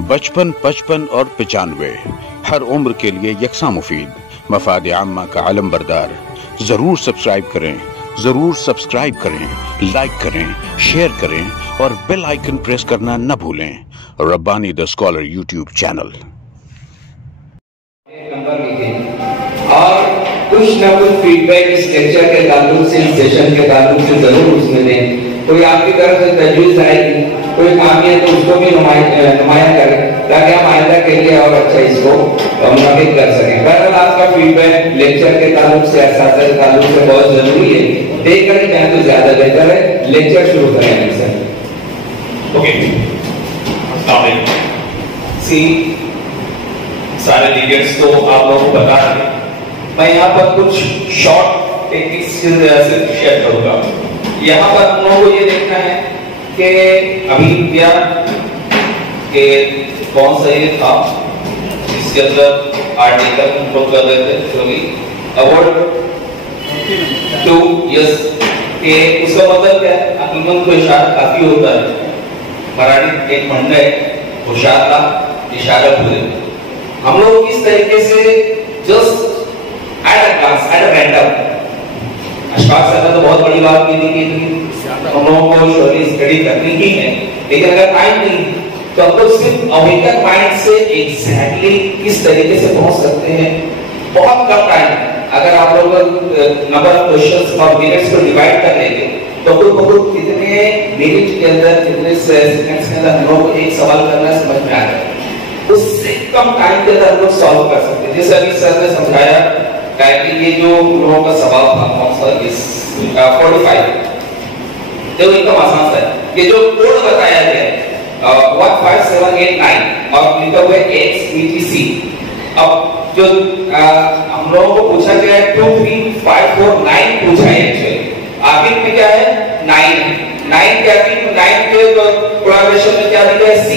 बचपन, 55 और 95 हर उम्र के लिए यकसा मुफीद, मफाद आम्मा का आलम बरदार। जरूर सब्सक्राइब करें, लाइक करें, शेयर करें और बेल आइकन प्रेस करना न भूलें। Rabbani the scholar YouTube channel. और कुछ ना कुछ फीडबैक इस लेक्चर के ताल्लुक से, इस सेशन के ताल्लुक से जरूर उसमें दें। कोई आपकी तरफ से तजवीज़ आएगी, कोई खामी है तो उसको भी नुमाया करें, ताकि हम आइंदा के लिए और अच्छा इसको मुनाफिक कर सकें। बहरहाल आपका फीडबैक लेक्चर के ताल्लुक से, असातिज़ा के ताल्लुक से बहुत जरूरी है। देकर जाए तो ज्यादा बेहतर है। लेक्चर शुरू करें सर। ओके, सी सारे लीडर्स को आप लोगों को बता दें। मैं यहाँ पर कुछ शॉर्ट टेक्निक्स शेयर करूंगा। यहाँ पर हम लोगों को ये देखना है कि अभी क्या कि कौन सा ये था जिसके अंदर आर्टिकल हम लोग कर रहे थे, सॉरी अवार्ड टू यस के उसका मतलब क्या है? अक्लमंद को इशारा काफी होता है। मराठी एक मंडा है, होशियार इशारा भूले। हम लोग इस तरीके से just at a glance, at a random Ashfaq sir ने तो बहुत बड़ी बात की थी कि हम लोगों को शोरी स्टडी करनी ही है, लेकिन अगर टाइम नहीं तो हम लोग सिर्फ अवेकन माइंड से एग्जैक्टली किस तरीके से पहुंच सकते हैं। बहुत कम टाइम, अगर आप लोग नंबर ऑफ क्वेश्चंस और मिनट्स को डिवाइड कर लेंगे तो खुद कितने मिनट के अंदर, कितने सेकंड्स के अंदर हम लोगों को एक सवाल करना समझ में आ जाए। उससे कम टाइम के अंदर हम लोग सॉल्व कर सकते हैं। जैसे अभी सर ने समझाया कि ये जो लोगों का सवाल था कौन सा, इस 45 देखो एकदम आसान सा है। ये जो कोड बताया गया 15789 और लिखा हुआ है XBTC। अब जो हम लोगों को पूछा गया है 23549 पूछा है एक्चुअली। आखिर में क्या है 9 क्या थी, 9 के कोलैबोरेशन में क्या दिया है C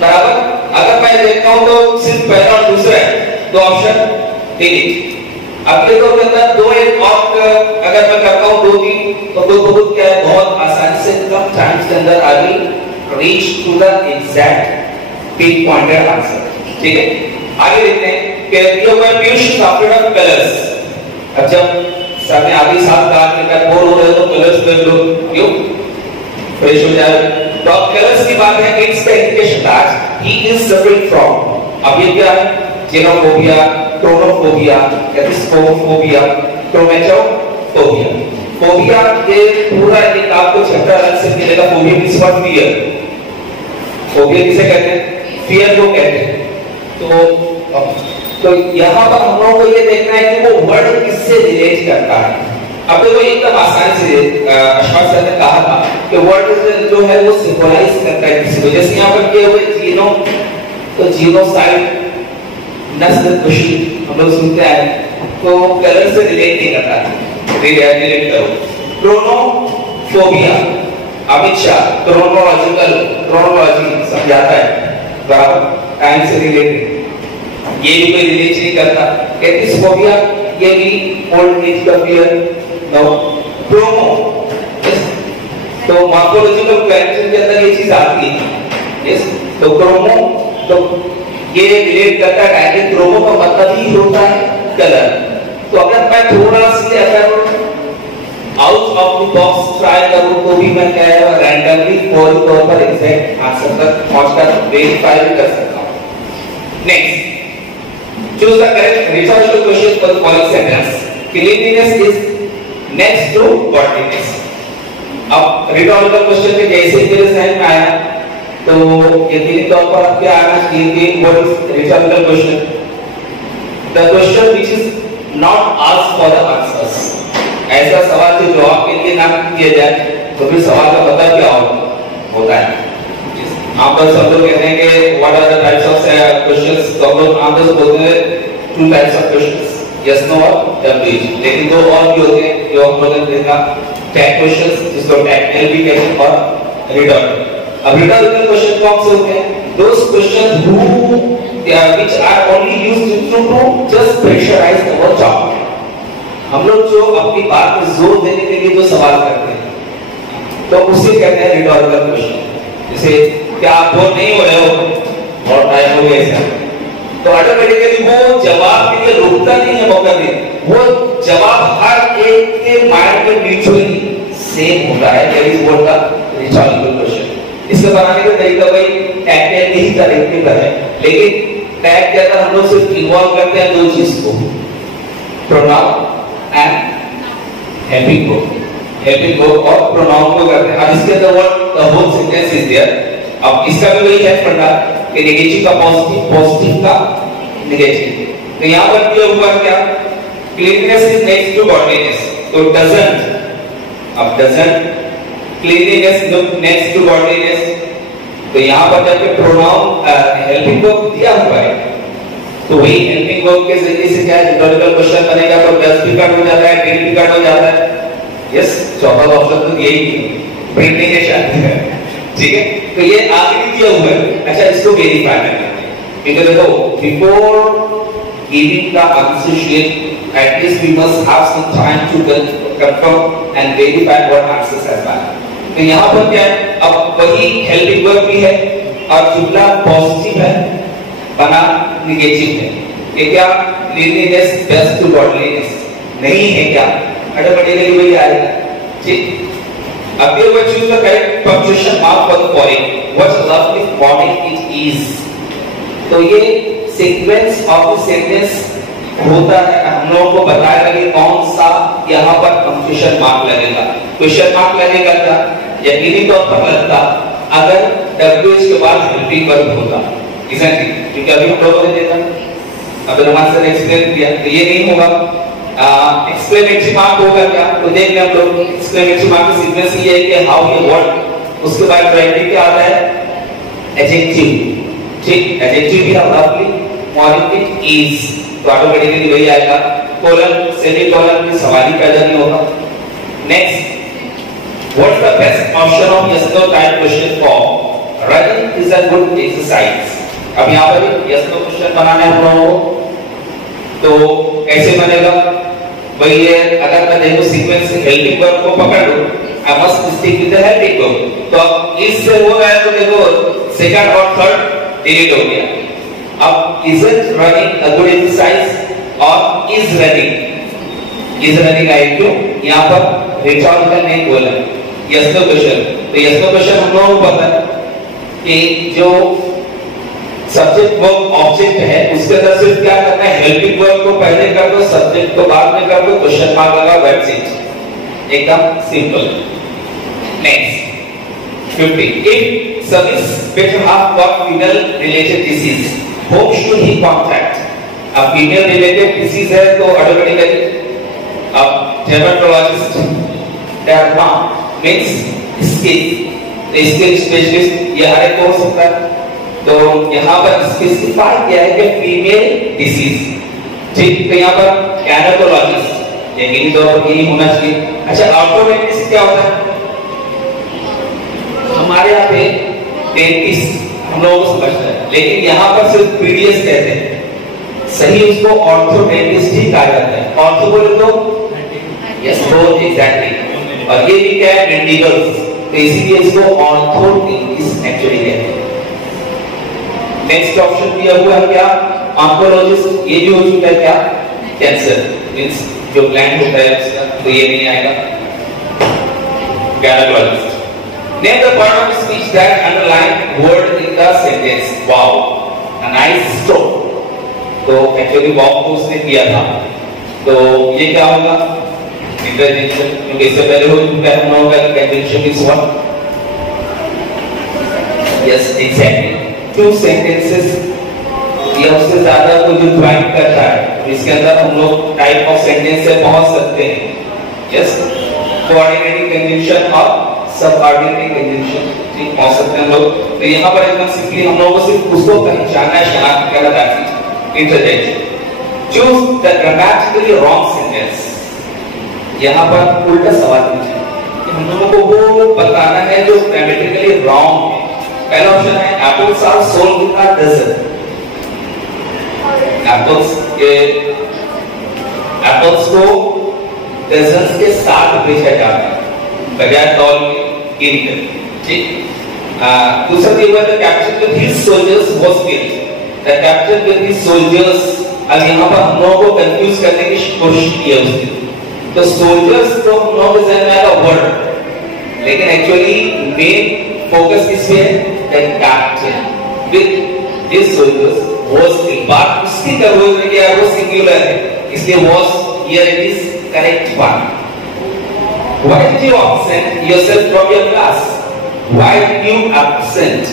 बराबर। अगर मैं देखता हूं तो सिर्फ पहला और दूसरा है, दो ऑप्शन डिलीट। अगले दो के अंदर दो एक और अगर मैं करता हूं 2 3 तो बहुत क्या है, बहुत आसानी से कम टाइम के अंदर I will reach to the exact pin pointed answer. ठीक है, आगे देखते हैं कि ये हुआ पीयूष आफ्टर कलर्स। अब जब सर ने आगे साथ कहा कि अगर बोर हो रहे तो कलर्स कर लो, क्यों फ्रेश हो जाए। तो कलर्स की बात है, it's the indication that he is suffering from. अब ये क्या है, जेनोफोबिया, क्रोनोफोबिया, एपिस्कोफोबिया, क्रोमेटोफोबिया। फोबिया ये पूरा एक आपको चैप्टर अलग से मिलेगा। Phobia means what, fear. Phobia किसे कहते हैं, फियर को कहते हैं। तो यहाँ पर हम लोगों को ये देखना है कि वो वर्ड किससे रिलेट करता है। अब देखो एकदम आसानी से अशफाक सर ने कहा था कि वर्ड जो है वो सिंबलाइज करता है किसी को। जैसे यहाँ पर किए हुए जीनो, तो जीनोसाइड, नस्ल कुशी हम लोग सुनते हैं, तो कलर से रिलेट नहीं करता है, रिलेट करो। क्रोनोफोबिया, अमित शाह क्रोनोलॉजी समझाता है बराबर, टाइम से रिलेटेड, ये भी कोई रिलेट नहीं करता। एपिस्कोफोबिया ये भी ओल्ड एज का फियर। नो क्रोमो, तो मॉर्फोलॉजिकल क्वेश्चन के अंदर ये चीज आती है। यस, तो क्रोमो तो ये रिलेट करता है डायरेक्ट। क्रोमो का मतलब ही होता है कलर। तो अगर मैं थोड़ा सी अगर out of the box try करूं तो भी मैं क्या है रैंडमली फॉर तौर पर एग्जैक्ट आंसर तक पहुंचकर वेरीफाई कर सकता हूं। Next, choose the correct rhetorical question for the following sentence. Cleanliness is next to godliness. अब rhetorical question में जैसे मेरे सहन में आया तो यकीनी तौर पर अब क्या आना चाहिए कि what is rhetorical question? The question which is not asked for the answers. ऐसा सवाल के जवाब के लिए ना किया जाए तो फिर सवाल का मतलब क्या होता है। आप बस सब लोग कहते हैं कि what are the types of questions, तो हम लोग आम तौर से बोलते हैं 2 types of questions, yes no और WH। लेकिन दो और भी होते हैं जो हम लोगों ने देखा, टैग क्वेश्चंस जिसको टैग एल भी कहते हैं और रिटोरिकल। अब रिटोरिकल क्वेश्चन कौन से होते हैं? those questions which are only used to just pressurize our job। हम लोग जो अपनी बात पर जोर देने के लिए जो सवाल करते हैं तो उसे कहते हैं रिटोरिकल क्वेश्चन। जैसे क्या आप बोर नहीं हो रहे हो? हो गया ऐसा, तो ऑटोमेटिकली वो जवाब के लिए रुकता नहीं है मौका दे, वो जवाब हर एक के माइंड में म्यूचुअली सेम होता है। That is what the rhetorical question. इसको बनाने का तरीका भाई टैग के ही तरीके का है, लेकिन टैग के अंदर हम लोग सिर्फ इन्वॉल्व करते हैं दो चीज को, pronoun and helping verb, helping verb और प्रोनाउन को करते हैं। अब इसके अंदर what the whole sentence is there. अब इसका भी वही है फंडा कि नेगेटिव का पॉजिटिव, पॉजिटिव का नेगेटिव। तो यहां पर दिया हुआ क्या, cleanness is next to godliness, तो डजंट, अब doesn't cleanliness next to godliness, तो यहां पर जब प्रोनाउन हेल्पिंग वर्ब दिया हुआ है तो वही हेल्पिंग वर्ब के जरिए से क्या रिटॉरिकल क्वेश्चन बनेगा, तो डज भी कट हो जाता है, डिड भी कट हो जाता है। यस, चौथा ऑप्शन तो यही प्रिंट नहीं है शायद, ठीक है। तो ये आखिरी दिया हुआ है। अच्छा, इसको वेरीफाई करना है, क्योंकि देखो before giving the answer sheet at least we must have some time to confirm and verify what answers have been. तो यहाँ पर क्या है, अब वही हेल्पिंग वर्ब भी है और जुमला पॉजिटिव है बना नेगेटिव है। ये क्या क्लीनलीनेस बेस्ट टू गॉडलीनेस नहीं है क्या, ऑटोमेटिकली वही आएगा, ठीक। अब ये वो choose the correct punctuation mark for the following, what lovely format it is. तो ये सीक्वेंस ऑफ द सेंटेंस होता है, हम लोगों को बताएगा कि कौन सा यहाँ पर पंक्चुएशन मार्क लगेगा। क्वेश्चन मार्क लगेगा क्या, यकीनी तौर पर लगता अगर WH के बाद हेल्पिंग वर्ब होगा, इजंट, क्योंकि अभी हम लोगों ने देखा, अब रोमान सर ने एक्सप्लेन किया, तो ये नहीं होगा। एक्सक्लेमेटरी मार्क होगा क्या, तो देख लें हम लोग। एक्सक्लेमेटरी मार्क का सीक्वेंस ये है कि हाउ ये वर्ड, उसके बाद प्राइमरी क्या आता है, एडजेक्टिव, ठीक। एडजेक्टिव भी लवली फॉर्मेट इज, तो ऑटोमेटिकली वही आएगा। कोलन सेमीकोलन की सवाल ही पैदा नहीं होगा। Next, what is the best option of yes no type question for running is a good exercise. अब यहाँ पर यस नो क्वेश्चन बनाना है हम लोगों को, तो कैसे बनेगा वही है। अगर मैं देखो सीक्वेंस से हेल्पिंग वर्ब को पकड़ लूं, I must stick with the helping verb, तो अब इससे हो गया तो देखो सेकंड और थर्ड डिलीट हो गया। अब isn't running a good exercise और is running आए क्यों, यहाँ पर रिटॉरिकल नहीं बोला, यस नो क्वेश्चन। तो यस नो क्वेश्चन हम लोगों को पता है कि जो सब्जेक्ट वर्ब ऑब्जेक्ट है उसके अंदर सिर्फ क्या करना है, हेल्पिंग वर्ब को पहले कर दो, सब्जेक्ट को बाद में कर दो, क्वेश्चन मार्क लगा, वेब चेंज, एकदम simple. Next 50, if service better half got female related disease, whom should he contact? अब फीमेल रिलेटेड डिसीज है तो ऑटोमेटिकली अब dermatologist, derma means skin, skin specialist, ये हर एक हो सकता है। तो यहाँ पर स्पेसिफाई किया है कि फीमेल डिसीज, ठीक। तो यहाँ पर गैनाकोलॉजिस्ट, यकीनी तौर पर यही होना चाहिए। अच्छा, ऑर्थोडेंटिस्ट क्या होता है, हमारे यहाँ पे डेंटिस्ट हम लोगों को समझते हैं, लेकिन यहाँ पर सिर्फ पीडीएस कहते हैं, सही उसको ऑर्थोडेंटिस्ट ही कहा जाता है। ऑर्थो बोले तो यस, बोथ एग्जैक्टली, और ये भी क्या है, मेंडिकल्स, तो इसीलिए इसको ऑर्थोडेंटिस्ट एक्चुअली कहते हैं। नेक्स्ट ऑप्शन दिया हुआ है क्या, ऑन्कोलॉजिस्ट, ये भी हो चुका है क्या, कैंसर मींस जो ग्लैंड होता है उसका, तो ये नहीं आएगा। Gynaecologist, name the part of speech that underline word in the sentence, wow, a nice stroke, तो एक्चुअली wow को उसने किया था, तो ये क्या होगा, इंटरजेक्शन, क्योंकि इससे पहले हो चुका है हम लोगों का conjunction is what, yes exactly, two sentences या उससे ज्यादा को जो ज्वाइन करता है, इसके अंदर हम लोग टाइप ऑफ सेंटेंस से पहुंच सकते हैं। यस, कोऑर्डिनेटिंग कंजंक्शन और सबऑर्डिनेटिंग कंजंक्शन, ठीक, पहुंच सकते हैं लोग। तो यहाँ पर एकदम सिंपली हम लोगों को सिर्फ उसको पहचानना है, शनाख्त करना है। Interjection, choose the grammatically wrong sentence, यहाँ पर उल्टा सवाल पूछा कि हम लोगों को वो बताना है जो ग्रामेटिकली रॉन्ग है। पहला ऑप्शन है apples are sold with a dozen, apples को डजन के साथ बेचा जाता है बजाय तौल के गिनकर, ठीक। दूसरा दिया हुआ है capture the hill soldiers was killed, the captain with his soldiers. अब यहाँ पर हम लोगों को कंफ्यूज करने की कोशिश की है उसने। तो सोल्जर्स तो हम लोगों के जहन में आएगा वर्ड, लेकिन एक्चुअली मेन फोकस किस पे है? The captain with his soldiers was the, बात उसकी करोज में क्या है, वो सिंगुलर है, इसलिए was here it is correct one. Why did you absent yourself from your class? Why did you absent?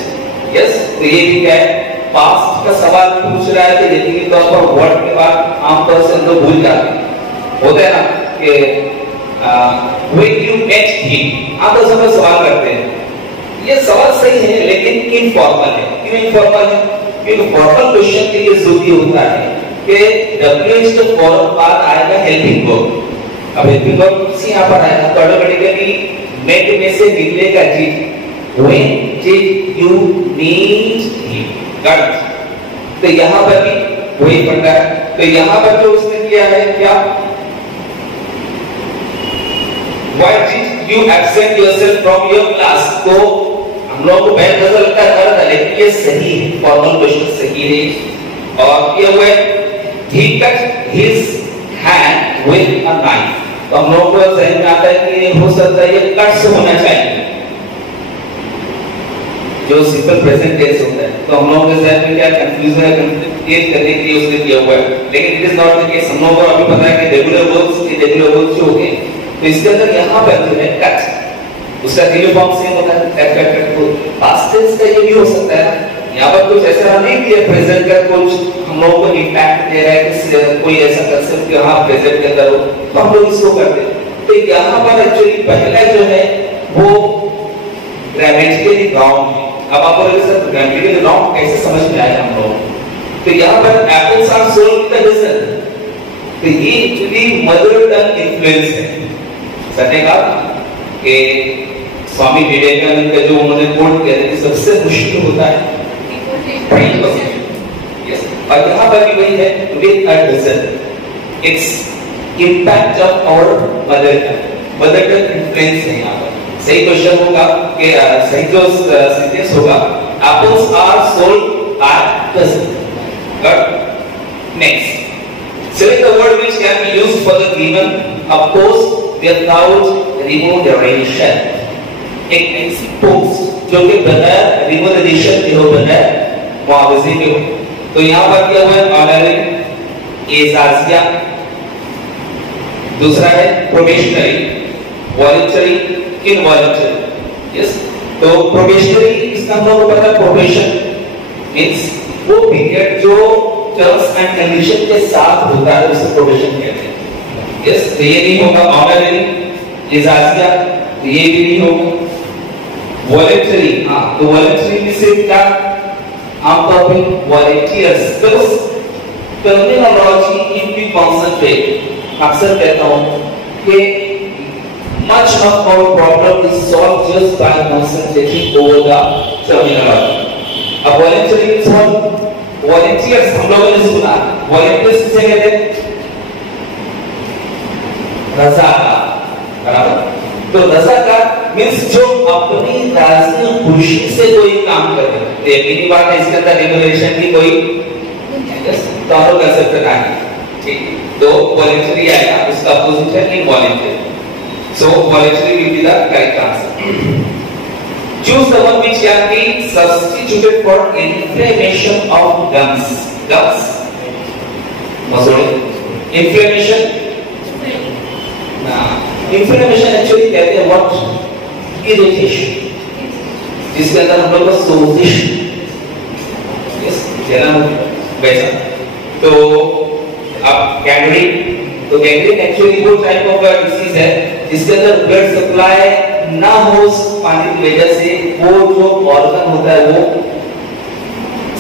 Yes, तो ये भी क्या है? पास्ट का सवाल पूछ रहा है तो यकीनी तौर पर वर्ड के बाद आमतौर से हम लोग भूल जाते हैं। होता है ना कि when you met him, आप तो सब सवाल करते हैं। ये सवाल सही है लेकिन इनफॉर्मल है। क्यों इनफॉर्मल है? क्योंकि फॉर्मल क्वेश्चन के लिए जरूरी होता है कि WH के फॉर्म बाद आएगा हेल्पिंग वर्ब। अब हेल्पिंग वर्ब से यहाँ पर आएगा तो ऑटोमेटिकली मेट में से निकलेगा जी when did you meet him? तो यहाँ पर भी वही पढ़ रहा है। तो यहाँ पर जो उसने किया है क्या? Why did you absent yourself from your class? तो हम लोगों को पहले नजर लगता है गलत है, लेकिन ये सही है, फॉर्मल क्वेश्चन सही है। और ये हुए he cut his hand with a knife। तो हम लोगों को जहन में आता है कि हो सकता है ये कट से होना चाहिए, जो सिंपल प्रेजेंट टेंस होता है। तो हम लोगों के जहन में क्या कंफ्यूजन है, कंफ्यूज करने के लिए उसने किया हुआ है, लेकिन it is not the case. हम लोगों को अभी पता है कि रेगुलर वर्ब्स जो हो गए, तो इसके अंदर यहाँ पर जो है कट, उसका रियल फॉर्म सेम होता है कट। तो पास्ट टेंस का ये भी हो सकता है। यहाँ पर कुछ ऐसा नहीं दिया प्रेजेंट का, कुछ हम लोगों को इम्पैक्ट दे रहा है कि कोई ऐसा कंसेप्ट कि हाँ प्रेजेंट के अंदर हो, तो हम लोग इसको करते हैं। तो यहाँ पर एक्चुअली पहला जो है वो ग्रामेटिकली रॉन्ग है। अब आपको सर ग्रामेटिकली रॉन्ग कैसे समझ में आया हम लोग? तो यहाँ पर apples are sold with the reason, तो ये एक्चुअली मदर टंग इन्फ्लुएंस है। सर ने कहा कि स्वामी विवेकानंद का जो उन्होंने कोट किया था कि सबसे मुश्किल होता है yes, और यहाँ पर भी वही है with a reason, it's impact of our mother tongue influence है यहाँ पर। सही क्वेश्चन होगा कि सही जो सेंटेंस होगा apples are sold at dozen. Good. Next, select the word which can be used for the given of course without remuneration। एक ऐसी पोस्ट जो कि बगैर रिम्यूनरेशन के हो, बगैर मुआवजे के हो। तो यहाँ पर क्या हुआ है? ऑनरी, एजाजिया। दूसरा है प्रोबेशनरी, वॉलंटरी, इनवॉलंटरी। यस, तो प्रोबेशनरी इसका हम लोगों को पता है, प्रोबेशन मींस वो पीरियड जो टर्म्स एंड कंडीशन के साथ होता है उसे प्रोबेशन कहते हैं। यस, तो ये नहीं होगा। ऑनरी, एजाजिया, तो ये भी नहीं होगा। वॉलंटरी, हाँ, तो वॉलंटरी में सिर्फ क्या आमतौर पे वॉलंटियर्स। तो टर्मिनोलॉजी इन बी कॉन्सेंट्रेट, अक्सर कहता हूं कि much of our problem is solved just by concentrating over the terminology। अब वॉलंटरी मींस वॉलंटियर्स, हम लोगों ने सुना वॉलंटियर्स किसे कहते हैं? रज़ाकार, बराबर। तो रज़ाकार मींस जो अपनी राज़ी खुशी से कोई काम करे। तो यकीनी बात है इसके अंदर रिम्यूनरेशन की कोई दोनों कंसेप्ट नहीं। ठीक, तो वॉलंटरी आएगा, उसका अपोजिट है involuntary. So voluntary will be the correct answer. Choose the one which can be substituted for inflammation of gums. Gums, muscle, inflammation. Inflammation actually कहते हैं what? Irritation, जिसके अंदर हम लोग को सोजिश, yes, जलन वैसा। तो अब गैंग्रीन, तो गैंग्रीन एक्चुअली वो टाइप ऑफ डिसीज है जिसके अंदर ब्लड सप्लाई ना हो पानी की वजह से वो जो ऑर्गन होता है वो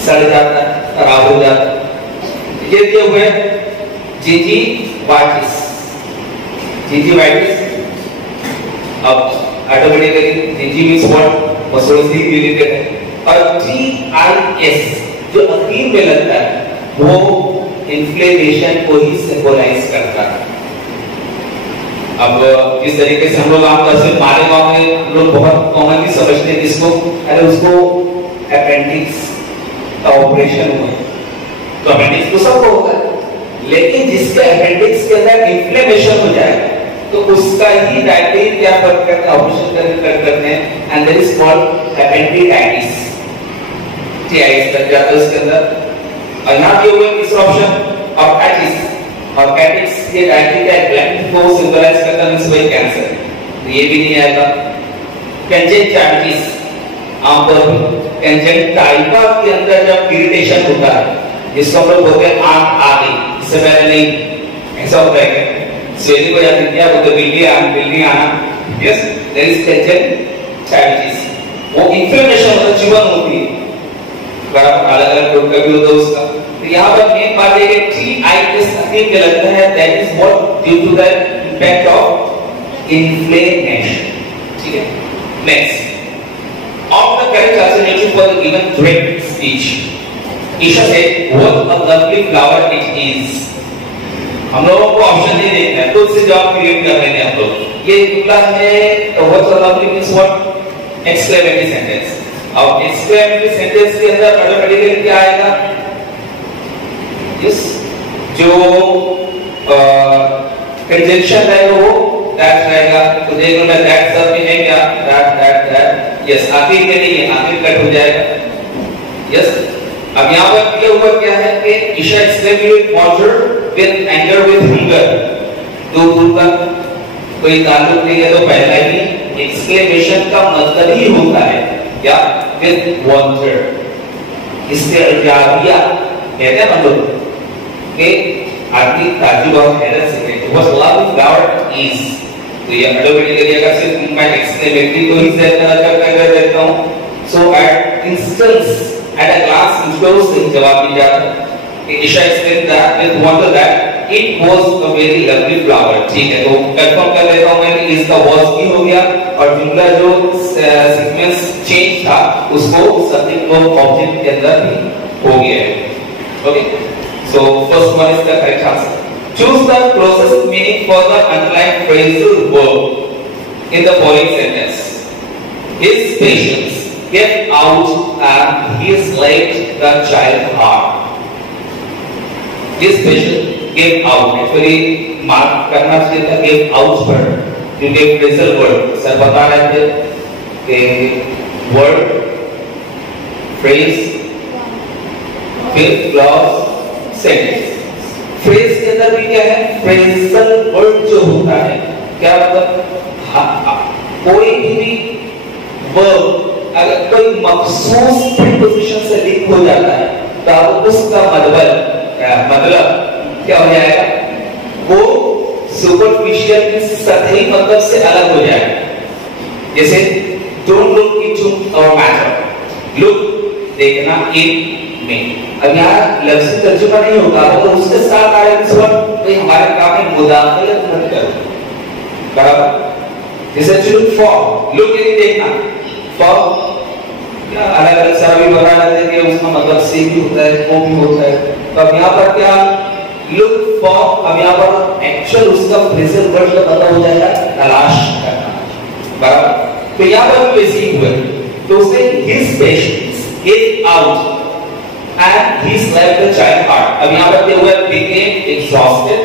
सड़ जाता है, खराब हो जाता है। ये दिए हुए जिंजिवाइटिस। जिंजिवाइटिस अब ऑटोमेटिकली जिंजिविस व्हाट मसल्स से रिलेटेड है। और TIS जो अखीर में लगता है वो इन्फ्लेमेशन को ही सिंबलाइज करता है। अब जिस तरीके से हम लोग आमतौर से मालेगांव में हम लोग बहुत कॉमनली समझते हैं जिसको, अरे उसको अपेंडिक्स का ऑपरेशन हुआ, तो अपेंडिक्स तो सबको होगा, लेकिन जिसके अपेंडिक्स के अंदर इन्फ्लेमेशन हो जाएगा तो उसका ही डायबिटीज क्या फर्क करते हैं, ऑपरेशन करते हैं, and that is called appendicitis. टीआईएस लग जाता है उसके अंदर। और यहाँ पे हुए तीसरा ऑप्शन ऑर्काइटिस। ऑर्काइटिस ये डायबिटीज का ग्लैंड को सिंबलाइज करता है, मींस वही कैंसर, तो ये भी नहीं आएगा। कंजक्टिविटिस आमतौर पर कंजक्टिवा के अंदर जब इरिटेशन होता है, जिसको हम लोग बोलते हैं आंख आ गई, इससे पहले नहीं ऐसा होता है क्या? स्वेलिंग हो जाती है क्या, वो तो बिल्ली आना, यस, देयर इज कंजक्टिविटिस। वो इन्फ्लेमेशन होता है, चुभन होती है, अलग अलग रोग का भी होता है उसका। तो यहाँ पर मेन बात है कि टीआईटिस तकलीफ क्या लगता है, that is what due to the impact of inflammation. ठीक है, next of the correct alternative for the given correct speech. Isha said, "What a lovely flower it is." हम लोगों को ऑप्शन नहीं देखना है, खुद से जवाब क्रिएट कर लेंगे हम लोग। ये जुमला है, तो what a lovely means what? Exclamatory sentence. अब exclamatory sentence के अंदर ऑटोमेटिकली क्या आएगा? Yes, जो कंजंक्शन है वो that रहेगा। तो देखो ना that सब में है क्या? that यस, आखिर के लिए आखिर कट हो जाएगा। यस, अब यहाँ पर ये ऊपर क्या है कि Isha exclaimed water with anger with hunger, दो फूल का कोई ताल्लुक नहीं है, तो पहला ही एक्सक्लेमेशन का मतलब ही होता है क्या? With water. इससे अर्जाबिया कहते हैं मतलब कि आदमी ताज्जुब और हैरत से कहते हैं व्हाट लव फ्लावर इज। तो ये ऑटोमेटिकली अगर सिर्फ मैं एक्सक्लेमेटरी को ही सेट कर देता हूं, so at instance at a class in store से जवाब दिया कि Isha explain that with water that it was a very lovely flower. ठीक है, तो कंफर्म कर लेता हूं मैं कि इसका वाज भी हो गया और जुमला जो सीक्वेंस चेंज था उसको सब्जेक्ट वर्ब ऑब्जेक्ट के अंदर भी हो गया है। Okay, so first one is the correct answer. Choose the closest meaning for the underlined phrasal verb in the following sentence. His patience get out and his left the child heart. His patience get out. Actually mark करना चाहिए था get out पर, क्योंकि phrasal verb sir बता रहे थे कि word, phrase, फिर clause, sentence। फ्रेज के अंदर भी क्या है? फ्रेजल वर्ड जो होता है, क्या मतलब कोई भी वर्ब अगर कोई मखसूस प्रीपोजिशन से लिंक हो जाता है तो उसका मतलब क्या हो जाएगा? वो सुपरफिशियल की सतही मतलब से अलग हो जाएगा। जैसे don't look into our matter, look देखना, इन में। अब यहाँ लफ्ज़ी तर्जुमा नहीं होगा, तो उसके साथ आए तो हमारे काम में मुदाखलत मत करो, बराबर। जैसे लुक फॉर, लुक ये देखना, फॉर क्या अलग अलग सारा भी बता रहे थे कि उसका मतलब से भी होता है, वो भी होता है। तो अब यहाँ पर क्या लुक फॉर, अब यहाँ पर एक्चुअल उसका फ्रेजल वर्ड का पता हो जाएगा तलाश करना, बराबर। तो यहाँ पर वैसे ही हुआ, तो उसने his patience get out and he left the child heart। अब यहाँ पर क्या हुआ? became exhausted,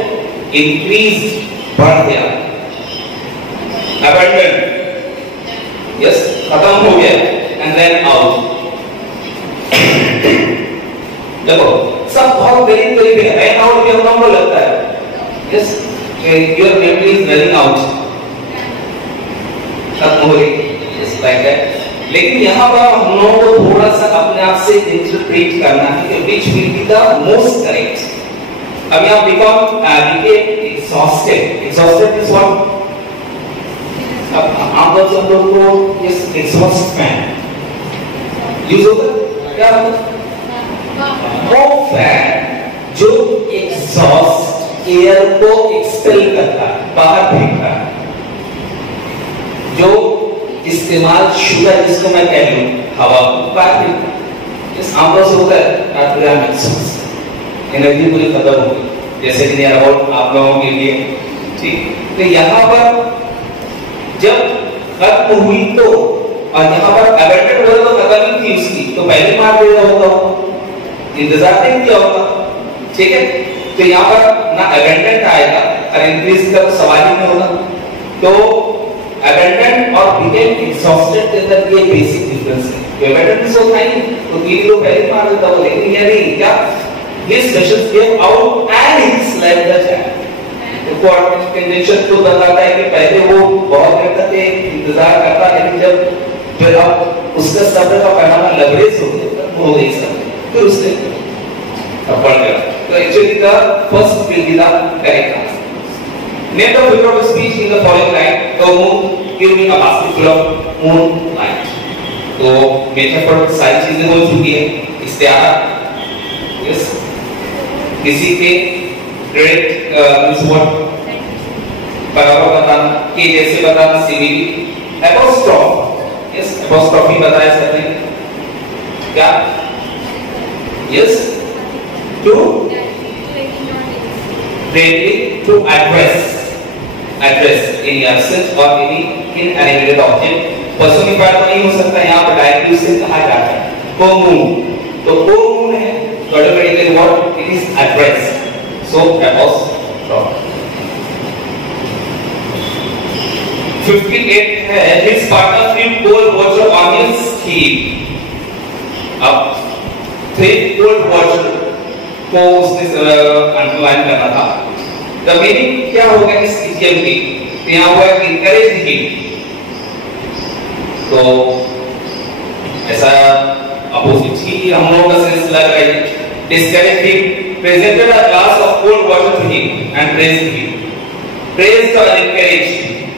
increased, बढ़ गया, abandoned, yes, खत्म हो गया, and then out। देखो सब बहुत करीब करीब है, रन आउट भी हमको लगता है, yes, your memory is running out, खत्म हो गई, yes, like that। लेकिन यहाँ पर हम लोगों को थोड़ा सा अपने आप से इंटरप्रेट करना है कि which will be the most correct। अब यहाँ became exhausted, exhausted is what? अब आमतौर से हम लोग को इस exhaust fan यूज होता है क्या? वो फैन जो exhaust एयर को एक्सपेल करता है, बाहर फेंकता है, जो इस्तेमाल शुगर जिसको मैं कह लूं हवा को बाहर इस आमतौर से होता है एनर्जी पूरी खत्म हो गई, जैसे कि नियर अबाउट आप लोगों के लिए। ठीक, तो यहाँ पर जब खत्म हुई तो, और यहाँ पर अबेंडन हो तो खत्म ही थी उसकी, तो पहले मार दे रहा होगा, इंतजार नहीं किया होगा, ठीक है, तो यहाँ पर ना अबेंडेंट आएगा और इंक्रीज का सवाल ही नहीं होगा। तो अबेंडेंट और बिकेम एग्जॉस्टेड के अंदर ये बेसिक डिफरेंस है। अबेंडेंट होता ही तो तीन लोग पहले मार देता हो, लेकिन ये नहीं क्या His questions came out and he slept the child. तो कंडीशन तो बताता है कि पहले वो बहुत देर तक इंतजार करता, लेकिन जब फिर अब उसका शब्द का परिणाम लबरेज हो गई सब, फिर उसने पढ़ गया। तो actually the first will be the correct answer. Name the figure of speech in the following line. तो moon give me a basket full of moonlight. तो मेटाफर सारी चीजें हो चुकी है, इस्तेआर यस किसी के डायरेक्ट मींस व्हाट बराबर बताना, के जैसे बताना, सीवीडी एपोस्ट्रोफ यस एपोस्ट्रोफी बताया सबने क्या yes to directly to address any absence or any inanimate object। Personified तो नहीं हो सकता, यहाँ पर डायरेक्टली उससे कहा जाता है को मून। तो को मून है तो automatically what it is address, so apostrophe. 58 है his partner threw cold water on his skin। अब threw cold water को उसने अंडरलाइन करना था। द मीनिंग क्या होगा इस इडियम की? तो यहाँ हुआ encourage him, तो ऐसा अपोजिट ही हम लोगों का सेंस लग रहा है। Discourage him, presented a glass of cold water to him and praised him. Praise और एनकरेज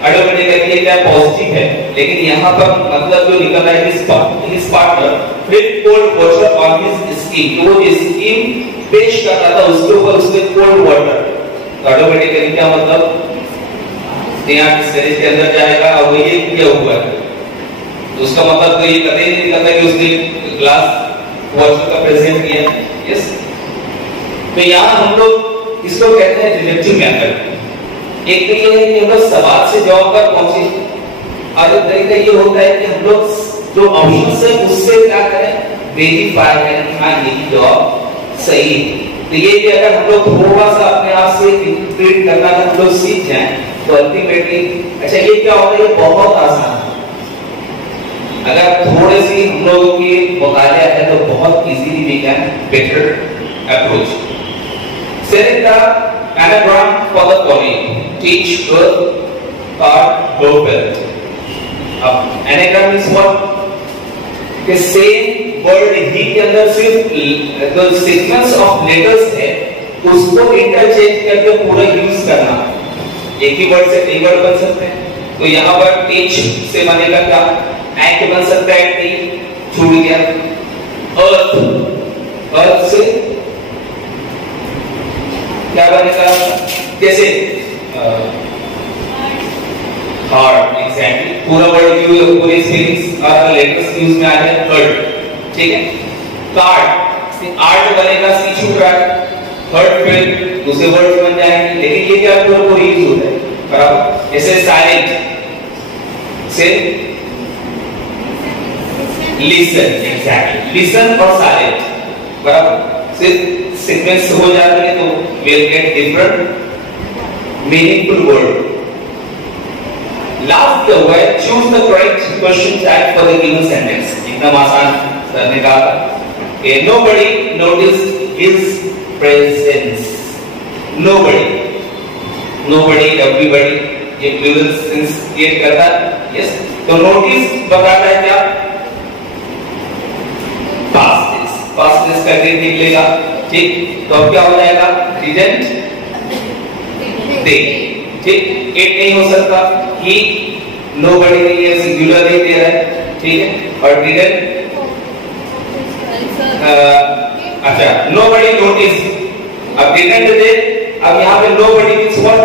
ऑटोमेटिकली क्या पॉजिटिव है, लेकिन यहाँ पर मतलब जो निकल रहा है his partner flip cold water on his skin. तो वो स्किन पेश कर रहा था उसके ऊपर उसने कोल्ड वाटर, ऑटोमेटिकली क्या मतलब यहाँ डिस्करेज के अंदर जाएगा और वो ये किया हुआ है। उसका मतलब तो ये कतई नहीं निकलता कि उसने ग्लास वाटर का प्रेजेंट किया। यस, तो यहाँ हम लोग इसको कहते हैं रिलेटिव मेथड। एक तो ये है कि हम लोग सवाल से जवाब पर पहुंचे, और एक तरीका ये होता है कि हम लोग जो ऑप्शन है उससे क्या करें, वेरीफाई करें हाँ ये जवाब सही है। तो ये कि अगर हम लोग थोड़ा सा अपने आप से इंटरप्रेट करना हम लोग सीख जाएं तो अल्टीमेटली अच्छा ये क्या होगा, ये बहुत आसान है। अगर थोड़े सी हम लोगों की मुतालिया है तो बहुत easily we can better approach. Select the anagram for the following, teach girl part doorbell. अब एनाग्राम इज व्हाट, के सेम वर्ड ही के अंदर सिर्फ जो सीक्वेंस ऑफ लेटर्स है उसको इंटरचेंज करके पूरा यूज करना। एक ही वर्ड से कई वर्ड बन सकते हैं। तो यहाँ पर टीच से बनेगा क्या, एंक बन सकता है, टी छूट गया। अर्थ, अर्थ से क्या बनेगा, जैसे हार्ट, एग्जैक्टली पूरा वर्ड यूज, पूरे स्पेलिंग्स और लेटर्स यूज में आ जाए थर्ड, ठीक है। कार्ड, आर्ट बनेगा, सी छूट रहा है, थर्ड फिर दूसरे वर्ड बन जाएंगे, लेकिन ये क्या पूरा पूरा यूज होता है बराबर। ऐसे साइलेंट से लिसन, एग्जैक्टली लिसन और साइलेंट बराबर से सीक्वेंस हो जाते हैं तो we'll get different meaningful word. Last the word, choose the correct question tag for the given sentence. एकदम आसान सर ने कहा था। Nobody noticed his presence. Nobody, nobody, everybody ये plural sense create करता है। Yes, तो notice बताता है क्या, past tense, past tense का ग्रेड निकलेगा, ठीक। तो अब क्या हो जाएगा, didn't they, ठीक। it नहीं हो सकता, he, nobody नहीं है, सिंगुलर नहीं दे रहा है, ठीक है। और didn't अच्छा nobody noticed, अब didn't दे, अब यहाँ पे nobody means what,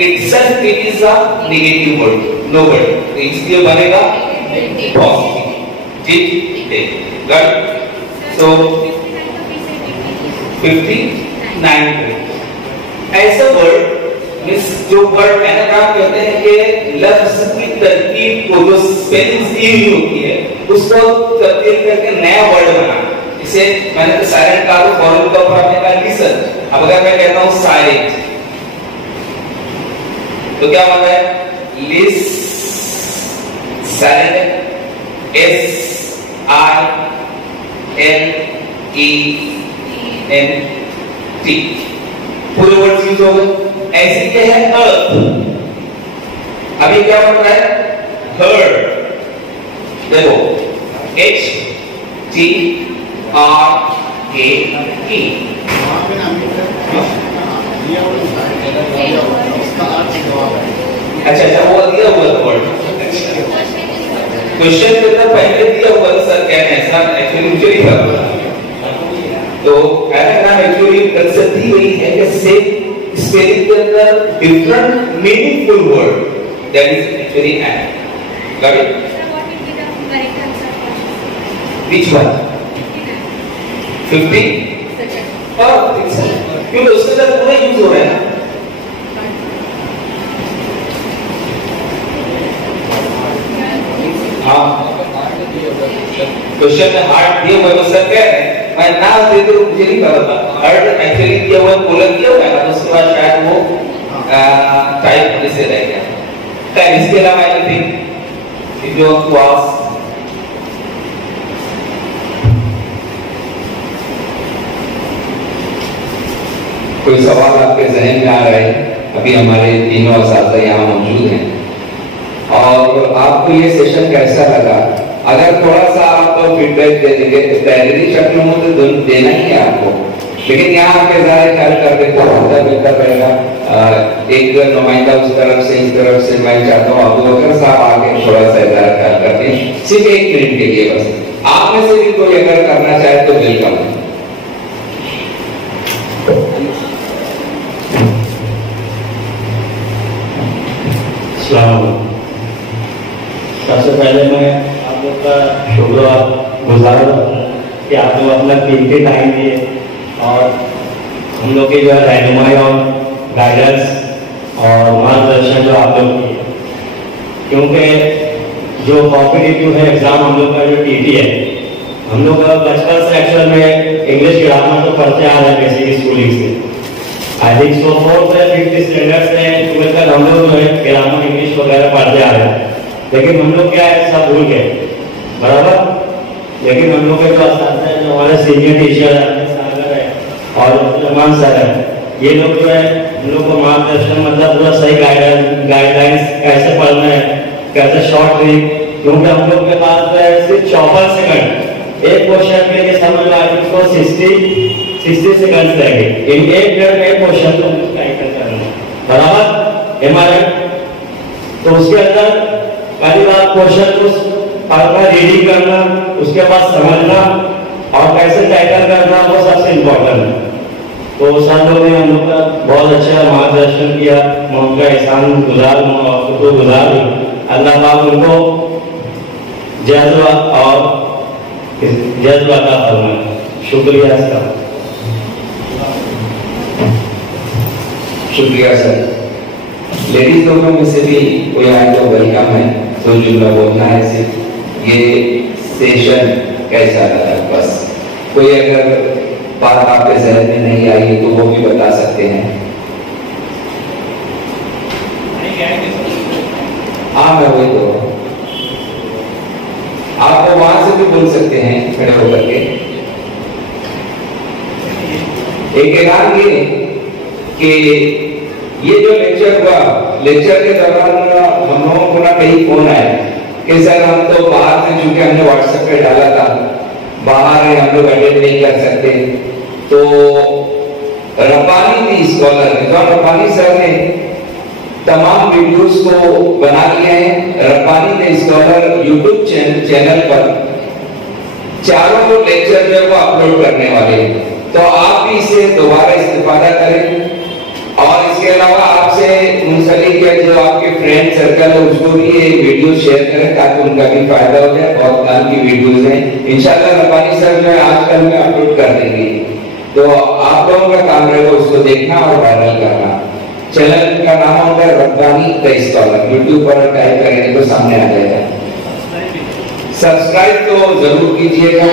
itself it is a negative word, nobody, तो इसलिए बनेगा positive, ठीक है। good, so 59 ऐसा वर्ड मिस जो वर्ड एनाग्राम कहते हैं कि लफ्ज की तरकीब को जो स्पेलिंग दी हुई होती है उसको तब्दील करके नया वर्ड बनाना। इसे मैंने तो साइलेंट कहा तो फॉरन का ऊपर आपने कहा लिसन, अब अगर मैं कहता हूं साइलेंट तो क्या होता है? लिस साइलेंट, SILENT पूरे वर्ड्स यूज हो गए। ऐसे क्या है? अर्थ। अभी क्या बन रहा है? हर्ड। देखो HTRAE। अच्छा वो दिया हुआ था वर्ड। क्वेश्चन के अंदर पहले दिया हुआ था सर क्या है ऐसा एक्चुअली था। तो एनाग्राम एक्चुअली कंसेप्ट ही वही है कि सेम स्पेलिंग के अंदर different meaningful word that is actually an. Got it? Which one? 50? और क्योंकि उसके अंदर पूरा यूज हो रहा है ना। हाँ क्वेश्चन में हार्ट दिया हुआ है सर कह रहे हैं मैं ना दे तो मुझे नहीं पता था। हार्ट एक्चुअली दिया हुआ है कोलन दिया हुआ है ना तो उसके बाद शायद वो टाइप होने से रह गया। क्या इसके अलावा anything if you want to ask? कोई सवाल आपके जहन में आ रहा है? अभी हमारे तीनों असातिज़ा यहाँ मौजूद हैं और आपको ये सेशन कैसा लगा? अगर थोड़ा सा आप फीडबैक दे देंगे तो तहरीरी शक्ल में तो देना ही है आपको, लेकिन यहाँ आके ज़रा ख्याल कर दे तो ज़्यादा बेहतर रहेगा। एक नुमाइंदा उस तरफ से इस तरफ से मैं चाहता हूँ अबू बकर साहब आके थोड़ा सा ज़रा ख्याल करते हैं सिर्फ 1 मिनट के लिए बस। आप में से भी कोई अगर करना चाहे तो वेलकम है। सबसे पहले मैं आप लोग का शुक्रगुजार हूँ कि आप लोग अपना कीमती टाइम दिए और हम लोग की जो है रहनुमाई और गाइडेंस और मार्गदर्शन जो आप लोग किए, क्योंकि जो कॉम्पिटिटिव है एग्जाम हम लोग का जो टीटी है हम लोग का बचपन से एक्चुअल में इंग्लिश ग्रामर तो पढ़ते आ रहे हैं बेसिक स्कूलिंग से। आई थिंक सो 4th से 5th स्टैंडर्ड से 12th तक हम लोग जो है ग्रामर इंग्लिश वगैरह पढ़ते आ रहे हैं, लेकिन हम लोग क्या है सब भूल गए बराबर। लेकिन हम लोग के जो असातिज़ा जो हमारे सीनियर टीचर है और रहमान सर है, ये लोग जो है हम लोग को मार्गदर्शन मतलब पूरा सही गाइडलाइंस कैसे पढ़ना है, कैसे शॉर्ट ट्रिक, क्योंकि हम लोग के पास जो है सिर्फ 54 सेकंड एक क्वेश्चन के लिए समझ लो आपको 60 सेकंड रहेंगे। इन 1 मिनट में क्वेश्चन को टाइप करना बराबर हमारे। तो उसके अंदर पहली बात क्वेश्चन को पढ़ना, रीडिंग करना, उसके बाद समझना और कैसे टैकल करना वो सबसे इम्पोर्टेंट है। तो सर लोगों ने हम लोग का बहुत अच्छा मार्गदर्शन किया, मैं उनका एहसान गुजार हूँ और शुक्रगुजार हूँ। अल्लाह पाक उनको जज्बा और जज्बा का फरमाए। शुक्रिया सर। शुक्रिया सर। लेडीज लोगों में से भी कोई आए तो वेलकम है, तो जुमला बोलना है सिर्फ। ये सेशन कैसा लगा बस कोई अगर बात आपके जहन में नहीं आई तो वो भी बता सकते हैं। हाँ मैं वही तो आपको वहां से भी बोल सकते हैं खड़े होकर के। एक ऐलान ये कि ये जो लेक्चर हुआ, लेक्चर के दौरान हम लोगों को ना कहीं फोन आया कि सर हम तो बाहर से, चूंकि हमने व्हाट्सएप पे डाला था, बाहर है हम लोग अटेंड नहीं कर सकते। तो रब्बानी थी स्कॉलर जो रब्बानी सर ने तमाम वीडियोस को बना लिए हैं। रब्बानी ने स्कॉलर यूट्यूब चैनल पर चारों लेक्चर जो है वो अपलोड करने वाले हैं, तो आप भी इसे दोबारा इस्तेफादा करें। और इसके अलावा आपसे मुंसलिक है जो आपके फ्रेंड सर्कल है उसको भी ये वीडियो शेयर करें ताकि उनका भी फायदा हो जाए। बहुत काम की वीडियोस हैं, इंशाल्लाह रब्बानी सर जो है आजकल में अपलोड कर देंगे, तो आप लोगों का काम रहेगा उसको देखना और वायरल करना। चैनल का नाम होगा रब्बानी द स्कॉलर, यूट्यूब पर टाइप करेंगे तो सामने आ जाएगा। सब्सक्राइब तो जरूर कीजिएगा,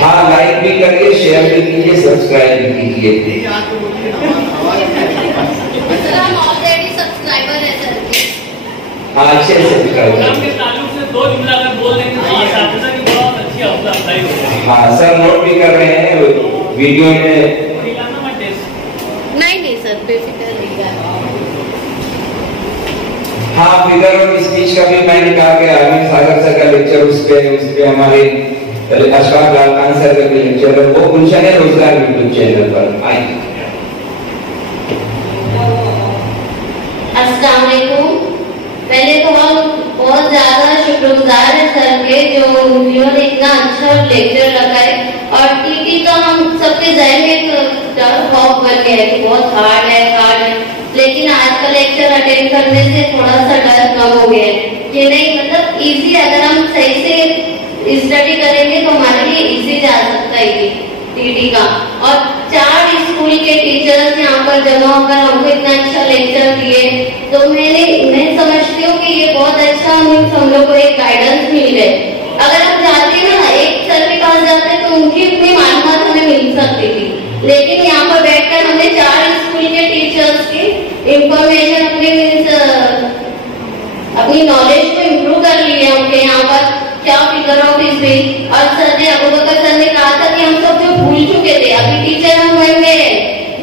हाँ लाइक भी करिए, शेयर शेयर भी कीजिए, सब्सक्राइब भी कीजिए। सर हम ऑलरेडी सब्सक्राइबर है सर के। हाँ, अच्छे सब्सक्राइबर। प्रोग्राम के ताल्लुक से 2 जुमला अगर बोल देंगे तो असातिज़ा की बहुत अच्छी हौसला अफजाई हो जाएगी। हाँ सर, नोट भी कर रहे हैं वीडियो में। नहीं सर, बेफिक्र रहिए। हाँ, फिगर और स्पीच का भी मैंने कहा कि अरविंद सागर सर का लेक्चर उस पे हमारे अशफाक लाल खान सर का भी लेक्चर है, वो गुलशन रोजगार यूट्यूब चैनल पर आएगी। अस्सलाम वालेकुम। पहले तो हम बहुत ज्यादा शुक्रगुजार है सर के, जो उन्होंने इतना अच्छा लेक्चर लगाए। और टीटी का हम सबके ज़हन में एक खौफ बन गया है कि बहुत हार्ड है, लेकिन आज का लेक्चर अटेंड करने से थोड़ा सा डर कम हो गया है कि नहीं, मतलब इजी, अगर हम सही से स्टडी करेंगे तो हमारे लिए इजी जा सकता है ये टीटी का। और 4 स्कूल के टीचर्स यहाँ पर जमा होकर हमको इतना अच्छा लेक्चर दिए, तो मैं समझती हूँ कि ये बहुत अच्छा हम लोग को एक गाइडेंस मिल गए। अगर हम जाते हैं ना, एक सर के पास जाते हैं तो उनकी अपनी मालूमात हमें मिल सकती थी, लेकिन यहाँ पर बैठकर हमने 4 स्कूल के टीचर्स की इंफॉर्मेशन अपनी नॉलेज को इम्प्रूव कर ली है। उनके यहाँ पर क्या फिगर ऑफ स्पीच, और सर ने अबू बकर सर ने कहा था कि हम सब जो भूल चुके थे अभी टीचर हम बन गए,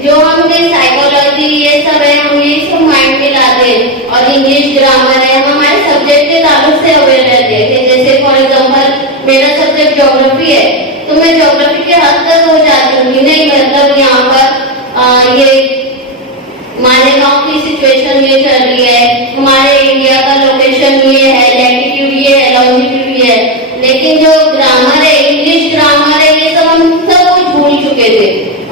जो हमने साइकोलॉजी ये सब है हम ये सब माइंड में लाते हैं। और इंग्लिश ग्रामर है, हम हमारे सब्जेक्ट के ताल्लुक से अवेयर रहते हैं। जैसे फॉर एग्जाम्पल मेरा सब्जेक्ट ज्योग्राफी है, तो मैं ज्योग्राफी के हद तक हो जाती हूँ कि नहीं, मतलब यहाँ पर ये मालेगांव की सिचुएशन ये चल रही है, हमारे इंडिया का लोकेशन ये है, लैटिट्यूड ये है, लॉन्जिट्यूड ये है। लेकिन जो ग्रामर है, इंग्लिश ग्रामर है, ये सब हम सब कुछ भूल चुके थे।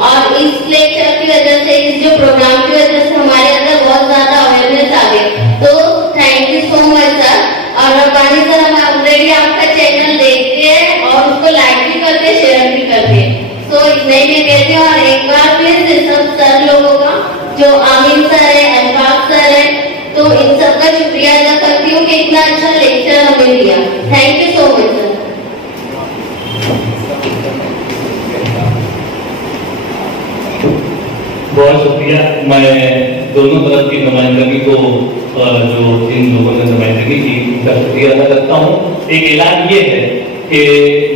और इस लेक्चर की वजह से, इस जो प्रोग्राम की वजह से हमारे अंदर बहुत ज्यादा अवेयरनेस आ गई। तो thank you so much sir. और रब्बानी सर, हम ऑलरेडी आपका चैनल देखते हैं और उसको लाइक भी करते हैं, शेयर भी करते हैं। तो इतना ही मैं कहती हूँ। और एक बार फिर सब सर लोगों का, जो आमिर सर है, अशफाक सर है, तो इन सबका शुक्रिया अदा करती हूँ कि इतना अच्छा लेक्चर हमें दिया। Thank you so much sir. बहुत शुक्रिया। मैं दोनों तरफ की नुमाइंदगी को, जो इन लोगों ने नुमाइंदगी की, उनका शुक्रिया अदा करता हूँ। एक ऐलान ये है कि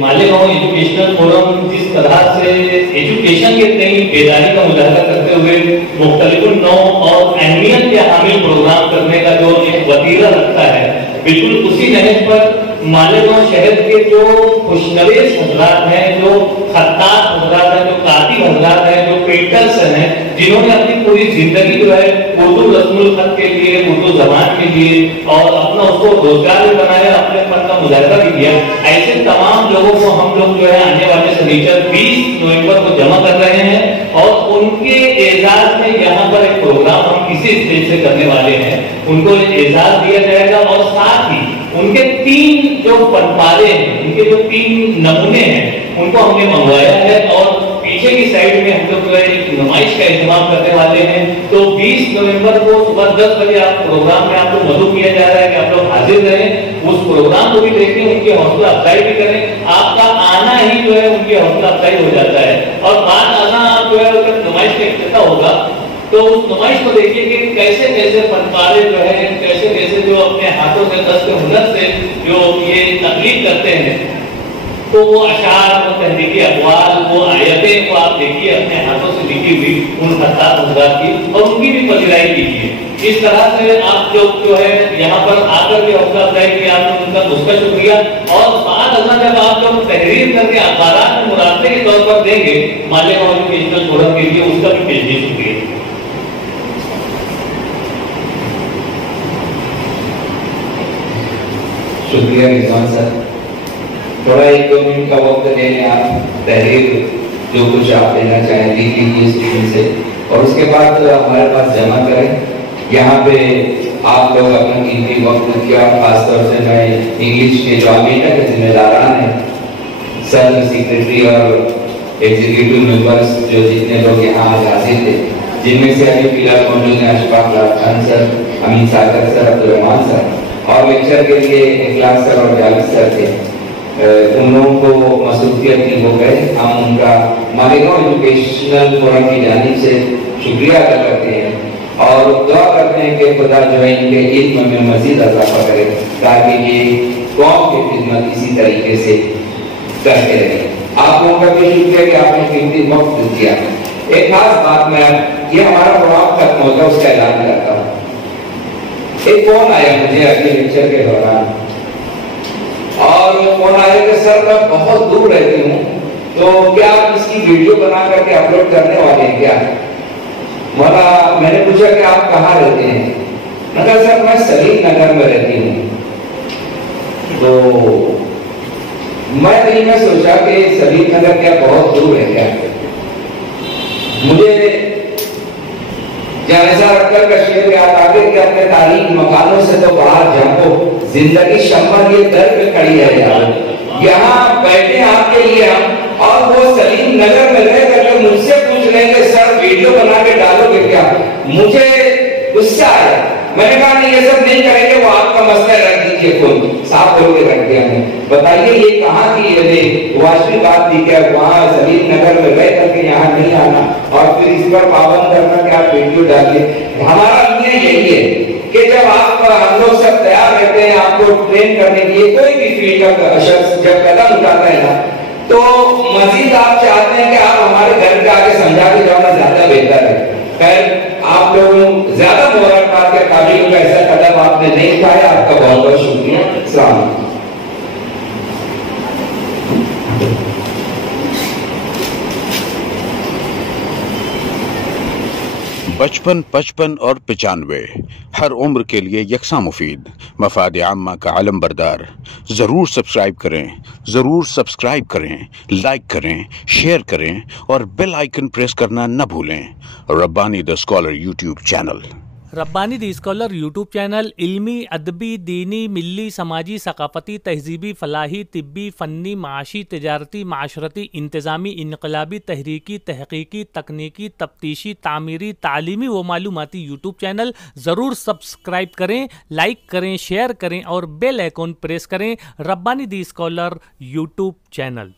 मालेगांव एजुकेशनल फोरम जिस तरह से एजुकेशन के तय बेदारी का मुजाहरा करते हुए मुख्तलिफ नौ और अहमियत के हामिल प्रोग्राम करने का जो एक वतीरा रखता है, बिल्कुल उसी नहज पर मालेगांव शहर के जो खुशनवीस हजरात हैं, जो खत्तात हजरात हैं, जो कातिब हजरात हैं, जो पेंटर्स हैं, जिन्होंने अपनी पूरी जिंदगी जो है उर्दू रस्मुल खत के लिए, उर्दू जबान के लिए और अपना उसको रोजगार भी बनाया, अपने फन का मुजाहरा भी किया, ऐसे तमाम लोगों को हम लोग जो है आने वाले शनिचर 20 नवंबर को जमा कर रहे हैं। और उनके एजाज में यहाँ पर एक प्रोग्राम हम इसी स्टेज से करने वाले हैं, उनको एजाज दिया जाएगा। और साथ ही उनके 3 जो पनपारे हैं, उनके जो 3 नमूने हैं, उनको हमने मंगवाया है। और पीछे की साइड में हम लोग जो है एक नुमाइश का इंतजाम करने वाले हैं। तो 20 नवंबर को सुबह 10 बजे आप प्रोग्राम में आपको मदऊ किया जा रहा है कि आप लोग हाजिर रहें, उस प्रोग्राम को भी देखें, उनकी हौसला अफजाई भी करें। आपका आना ही जो है उनकी हौसला अफजाई हो जाता है। और बाद आना आप जो है अगर नुमाइश का इफ्तिताह होगा तो उस नुमाइश को देखिए कि कैसे कैसे फनकारे जो है, कैसे कैसे जो अपने हाथों से, दस्त हुनर से जो ये तकलीफ करते हैं, तो वो अशार, वो तहरीकी अक़वाल, वो आयतें को आप देखिए अपने हाथों से लिखी हुई उन खत्तात हज़रात की, और उनकी भी पज़िराई कीजिए। इस तरह से आप जो है यहाँ पर आकर के हौसला अफजाई की, आपने उनका उसका शुक्रिया। और बाद अल्लाह जब आप जब तहरीर करके अखबारात में मुरादे के तौर पर देंगे मालेगांव एजुकेशनल फोरम के लिए, उसका भी पेशगी शुक्रिया। शुक्रिया रिजवान सर। थोड़ा 1-2 मिनट का वक्त देने आप तहरीर जो कुछ आप देना चाहें लिख लीजिए स्टूडेंट से, और उसके बाद हमारे पास जमा करें। यहाँ पे आप लोग अपना कीमती वक्त किया, खासतौर से मैं इंग्लिश के जो अमीना के जिम्मेदारान हैं, सर, सेक्रेटरी और एग्जीक्यूटिव मेंबर्स जो जितने लोग यहाँ आज हाजिर थे, जिनमें से अभी फिलहाल मौजूद हैं अशफाक लाल खान सर, अमीन सागर सर, अब्दुल रहमान सर, और लेक्चर के लिए इखलास सर और जावेद सर थे। उन लोगों को मसरूफियत की हो गए। हम उनका मालेगांव एजुकेशनल फोरम की जानिब से शुक्रिया अदा करते हैं और दुआ करते हैं कि खुदा जो है इनके इल्म में मजीद इजाफा करे ताकि ये कौम की खिदमत इसी तरीके से करते रहे। आप लोगों का भी शुक्रिया कि आपने कीमती वक्त दिया। एक खास बात मैं, ये हमारा प्रोग्राम खत्म होता है उसका ऐलान करता हूँ। एक फोन आया मुझे अगले लेक्चर के दौरान और फोन आया कि सर मैं बहुत दूर रहती हूँ, तो क्या आप इसकी वीडियो बना करके अपलोड करने वाले हैं क्या? मैंने पूछा कि आप कहाँ रहते हैं? मैंने कहा सर मैं सलीम नगर में रहती हूँ। तो मैं दिल में सोचा कि सलीम नगर क्या बहुत दूर है क्या? मुझे जैसा रखकर का शेर याद आ गया कि अपने तारीख मकानों से तो बाहर झांको, जिंदगी शम्मा ये दर पे खड़ी है यार। यहाँ बैठे आपके लिए हम, और वो सलीम नगर में रह करके मुझसे पूछ रहे हैं सर वीडियो बना के डालोगे क्या? मुझे गुस्सा आया। मैंने कहा नहीं ये सब नहीं करेंगे, वो आपका मसला रख दीजिए, फोन साफ बोल के रख दिया। बताइए ये कहाँ की वास्तविक बात थी क्या? वहाँ सलीम नगर में रह करके यहाँ नहीं आना और फिर इस पर पाबंद करना कि आप वीडियो डालिए। हमारा नियम यही है कि जब आप हम लोग सब तैयार रहते हैं आपको ट्रेन करने के लिए, कोई भी फील्ड का शख्स जब कदम उठाता है ना, तो मजीद आप चाहते हैं कि आप हमारे घर के आगे समझा के जाओ ना, ज्यादा बेहतर है। खैर आप लोग ज्यादा मुबारकबाद के काबिल का ऐसा कदम आपने नहीं उठाया, आपका बहुत बहुत शुक्रिया। अस्सलाम वालेकुम। बचपन 55 और 95 हर उम्र के लिए यकसा मुफीद, मफाद आम्मा का आलम बरदार। ज़रूर सब्सक्राइब करें, लाइक करें, शेयर करें और बेल आइकन प्रेस करना न भूलें। Rabbani the scholar YouTube channel. Rabbani the scholar YouTube channel इल्मी, अदबी, दीनी, मिल्ली, समाजी, सकाफती, तहजीबी, फलाही, तिब्बी, फ़न्नी, माशी, तिजारती, माशरती, इंतज़ामी, इनकलाबी, तहरीकी, तहकीकी, तकनीकी, तफ्तीशी, तामीरी, तालीमी व मालूमाती यूट्यूब चैनल। ज़रूर सब्सक्राइब करें, लाइक करें, शेयर करें और बेल आइकन प्रेस करें। Rabbani the scholar YouTube channel.